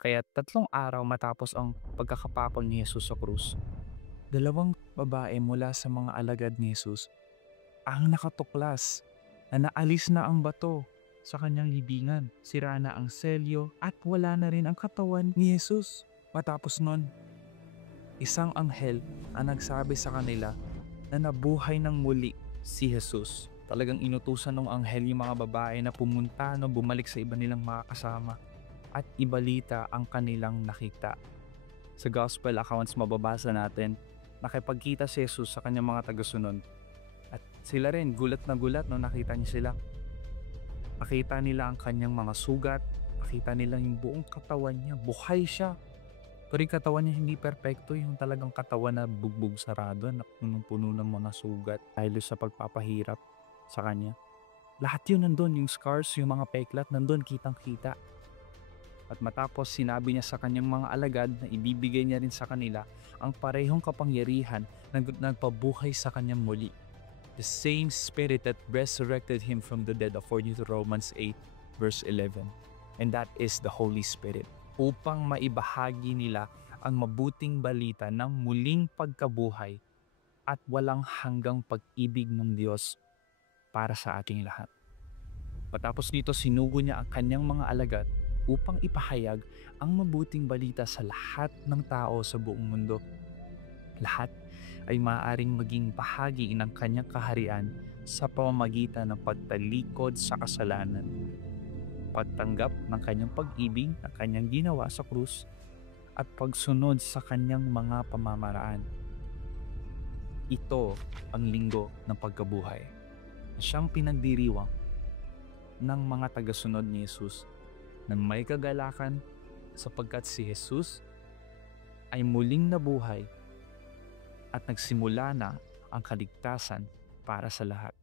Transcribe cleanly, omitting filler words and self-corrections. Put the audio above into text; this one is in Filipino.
Kaya 3 araw matapos ang pagkakapako ni Jesus sa krus, dalawang babae mula sa mga alagad ni Jesus ang nakatuklas na naalis na ang bato sa kanyang libingan. Sira na ang selyo at wala na rin ang katawan ni Jesus. Matapos nun, isang anghel ang nagsabi sa kanila na nabuhay ng muli si Jesus. Talagang inutusan ng anghel yung mga babae na pumunta bumalik sa iba nilang mga kasama at ibalita ang kanilang nakita. Sa gospel accounts mababasa natin, nakipagkita si Jesus sa kanyang mga tagasunod at sila rin gulat na gulat nung nakita niya sila. Nakita nila ang kanyang mga sugat, nakita nila yung buong katawan niya, buhay siya. Pero yung katawan niya hindi perpekto, yung talagang katawan na bugbog sarado, na punong-puno ng mga sugat dahil sa pagpapahirap sa kanya. Lahat yun nandun, yung scars, yung mga peklat, nandun kitang-kita. At matapos sinabi niya sa kanyang mga alagad na ibibigay niya rin sa kanila ang parehong kapangyarihan na nagpabuhay sa kanyang muli. The same spirit that resurrected him from the dead according to Romans 8 verse 11. And that is the Holy Spirit. Upang maibahagi nila ang mabuting balita ng muling pagkabuhay at walang hanggang pag-ibig ng Diyos para sa ating lahat. Patapos nito sinugo niya ang kanyang mga alagad upang ipahayag ang mabuting balita sa lahat ng tao sa buong mundo. Lahat ay maaaring maging bahagi ng kanyang kaharian sa pamamagitan ng pagtalikod sa kasalanan, pagtanggap ng kanyang pag-ibig na kanyang ginawa sa krus, at pagsunod sa kanyang mga pamamaraan. Ito ang linggo ng pagkabuhay na siyang pinagdiriwang ng mga tagasunod ni Jesus ng may kagalakan sapagkat si Jesus ay muling nabuhay at nagsimula na ang kaligtasan para sa lahat.